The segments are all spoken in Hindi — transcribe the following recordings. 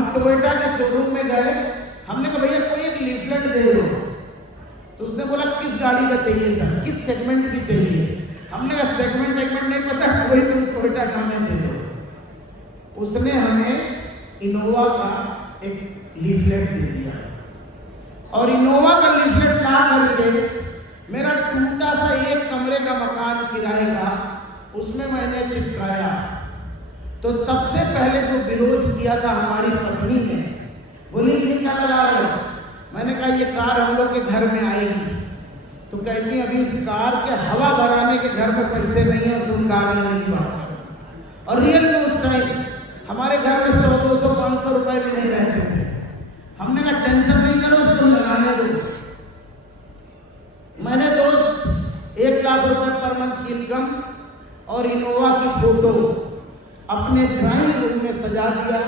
हम टोयोटा के शोरूम में गए, हमने कहा भैया कोई एक लीफलेट दे दो। तो उसने बोला किस गाड़ी का चाहिए सर, किस सेगमेंट की चाहिए? हमने कहा सेगमेंट नहीं पता, कोई तुम टोयोटा का हमें दे दो। उसने हमें इनोवा का एक लीफलेट दे दिया और इनोवा का लीफलेट ला करके मेरा टूटा सा एक कमरे का मकान किराए का उसमें मैंने चिपकाया। तो सबसे पहले जो विरोध किया था हमारी पत्नी ने, बोली ये क्या लगा रहे हो? मैंने कहा ये कार हम लोग के घर में आएगी। तो कहती अभी इस कार के हवा भराने के घर में पैसे नहीं है, तुम कार में नहीं पाओ। और रियल में उस टाइम हमारे घर में 100, 200, 500 रुपए भी नहीं रहते थे। हमने कहा टेंशन नहीं करो, उसको लगाने दो। मैंने दोस्त 1 लाख रुपए पर मंथ की इनकम और इनोवा की फोटो अपने ड्राइंग रूम में सजा दिया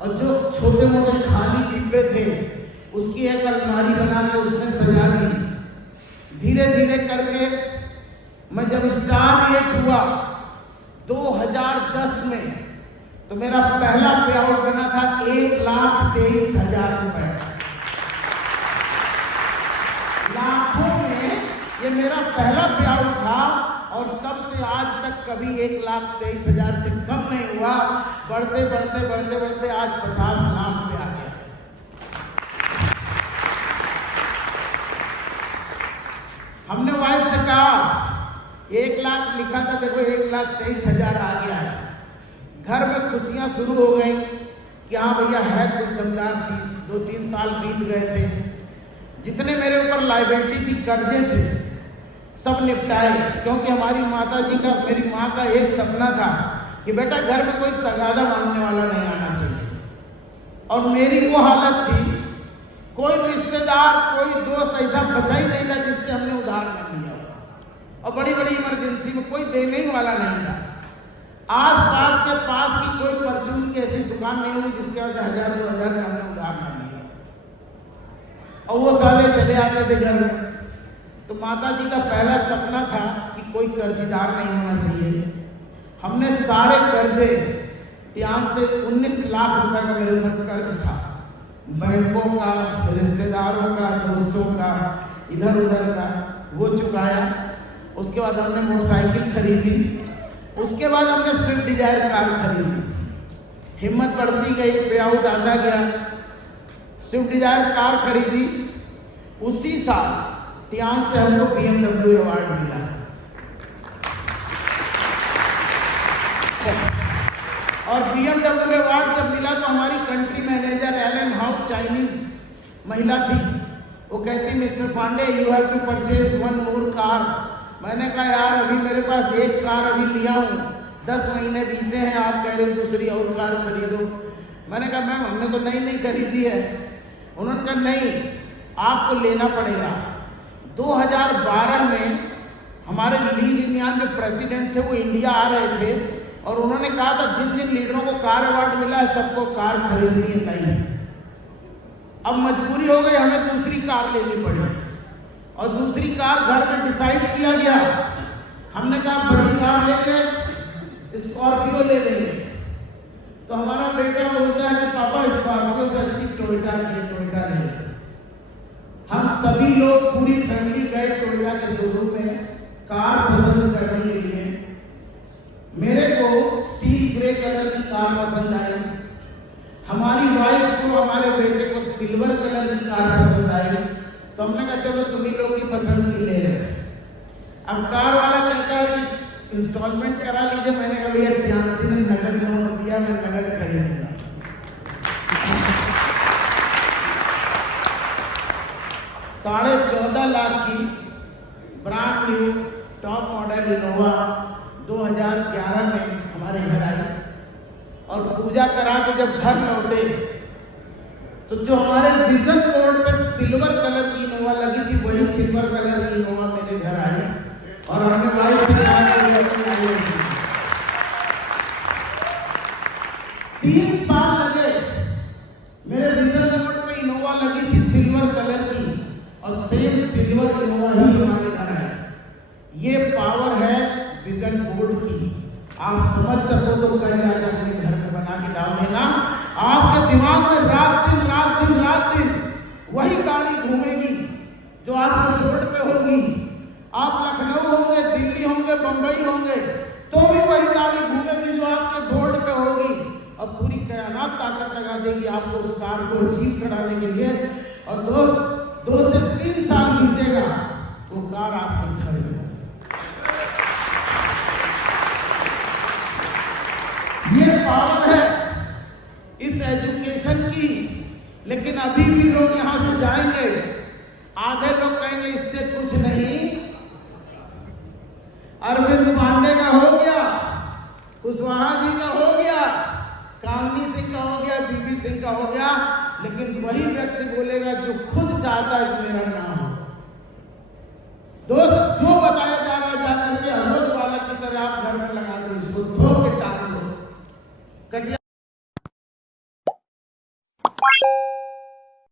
और जो छोटे मोटे खाली डिब्बे थे उसकी एक अलमारी बना के उसमें सजा दी। धीरे धीरे करके मैं जब स्टार रेट हुआ 2010 में, तो मेरा पहला पे आउट बना था 1,23,000 रुपए। लाखों में ये मेरा पहला पे आउट था और तब से आज तक कभी 1,23,000 से कम नहीं हुआ। बढ़ते बढ़ते बढ़ते बढ़ते आज 50 लाख पे आ गया। हमने वाइफ से कहा 1 लाख लिखा था, देखो 1,23,000 आ गया है। घर में खुशियां शुरू हो गई कि हाँ भैया है कोई दमदार चीज। 2-3 साल बीत गए थे। जितने मेरे ऊपर लाइबिलिटी थी, कर्जे थे, सब निपटाए। क्योंकि हमारी माता जी का, मेरी माँ का एक सपना था कि बेटा घर में कोई तगादा मांगने वाला नहीं आना चाहिए। और मेरी वो हालत थी, कोई रिश्तेदार, कोई दोस्त ऐसा बचा ही नहीं था जिससे हमने उधार न लिया। और बड़ी बड़ी इमरजेंसी में कोई देने वाला नहीं था। आस पास के पास की कोई परचून की ऐसी दुकान नहीं हुई जिसके वजह से 1,000-2,000 का हमने उधार न लिया। और वो साले चले आते थे घर में। तो माता जी का पहला सपना था कि कोई कर्जदार नहीं होना चाहिए। हमने सारे कर्जे, ध्यान से 19 लाख रुपए का मेरे ऊपर कर्ज था, बैंकों का, रिश्तेदारों का, दोस्तों का, इधर उधर का, वो चुकाया। उसके बाद हमने मोटरसाइकिल खरीदी। उसके बाद हमने स्विफ्ट डिजायर कार खरीदी। हिम्मत बढ़ती गई, पे आउट आता गया। स्विफ्ट डिजायर कार खरीदी। उसी साल ध्यान से हमको BMW अवार्ड मिला। और BMW अवार्ड जब मिला तो हमारी country manager Ellen Hou, Chinese महिला थी, वो कहती mister Pandey you have to purchase 1 more car. मैंने कहा यार अभी मेरे पास एक कार अभी लिया हूँ, 10 महीने बीते हैं, आप कह रहे हो दूसरी और कार खरीदो। मैंने कहा मैम हमने तो नई खरीदी है। उन्होंने कहा नहीं, आपको लेना पड़ेगा। 2012 में हमारे ली जिनयान जो प्रेसिडेंट थे वो इंडिया आ रहे थे और उन्होंने कहा था जिन जिन लीडरों को कार अवार्ड मिला है सबको कार खरीदनी चाहिए। अब मजबूरी हो गई, हमें दूसरी कार लेनी पड़ी और दूसरी कार घर में डिसाइड किया गया। हमने कहा बड़ी कार लेंगे, स्कॉर्पियो ले लेंगे। तो हमारा बेटा बोलता है कि पापा स्कॉर्पियो से अच्छी टोयोटा ले लें। हम सभी लोग पूरी फैमिली गए टोयोटा के शोरूम में कार पसंद करने के लिए। मेरे को स्टील ग्रे कलर की कार पसंद आई। हमारी वाइफ को, हमारे बेटे को सिल्वर कलर की कार पसंद आई। तो हमने कहा चलो तुम्ही लोग की पसंद की ले रहे। अब कार वाला कहता है कि इंस्टॉलमेंट करा लीजिए। मैंने कहा भैया ध्यान ने नगद लोन दिया, मैं नगद खरीदूंगा। 14.5 लाख की brand new top model Innova 2011 में हमारे घर आई। और पूजा करा के जब घर लौटे तो जो हमारे विजन बोर्ड पे सिल्वर कलर की इनोवा लगी थी वही सिल्वर कलर की इनोवा मेरे घर आई। और हमने वाइफ से 3 साल लगे। मेरे विजन बोर्ड पे इनोवा लगी थी सिल्वर कलर की और सेम सिल्वर इनोवा ही हमारे घर है। ये पावर है विजन बोर्ड की। आप समझ सको तो कहीं आकर अपने घर में बना के डाल देना। आपके दिमाग में रात दिन वही गाड़ी घूमेगी जो आपके रोड पे होगी। आप लखनऊ होंगे, दिल्ली होंगे, बंबई होंगे, तो भी वही गाड़ी घूमेगी जो आपके बोर्ड पे होगी। अब पूरी कायनात ताकत लगा देगी आपको उस कार को अचीव कराने के लिए। और दोस्त 2 से 3 साल बीतेगा, वो कार आपके घर में। ये पावर है इस एजुकेशन की। लेकिन अभी भी लोग यहां से जाएंगे, आधे लोग कहेंगे इससे कुछ नहीं। अरविंद पांडे का हो गया, कुशवाहा जी का हो गया, कामनी सिंह का हो गया, बीबी सिंह का हो गया, लेकिन वही व्यक्ति बोलेगा जो खुद चाहता है कि मेरा नाम हो। दोस्त, जो बताया जा रहा है जाकर के हरोज वाला की तरह आप घर में लगा दो, इसको धो के टांग दो। कटिया